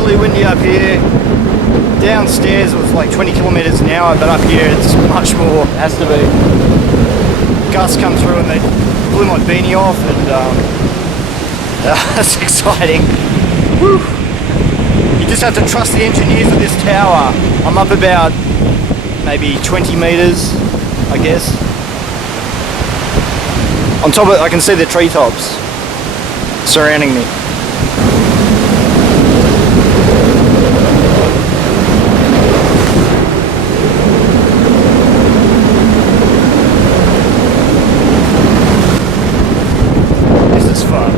totally windy up here. Downstairs it was like 20 kilometers an hour, but up here it's much more. It has to be. Gusts come through and they blew my beanie off, and that's exciting. Woo. You just have to trust the engineers of this tower. I'm up about maybe 20 meters, I guess. On top of it, I can see the treetops surrounding me. This is fun.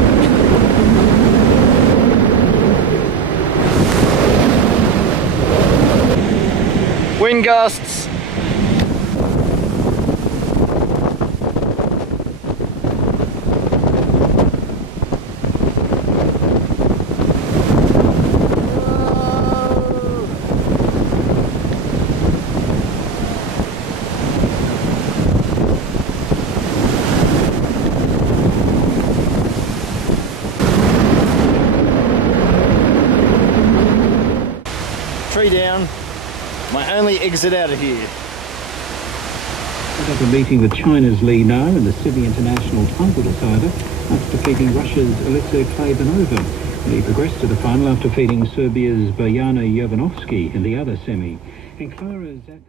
Wind gusts. Tree down, my only exit out of here. Set up a meeting with China's Li Na and the Sydney International title decider after defeating Russia's Essig He progressed to the final after defeating Serbia's Bojana Jovanovski in the other semi. And Clara's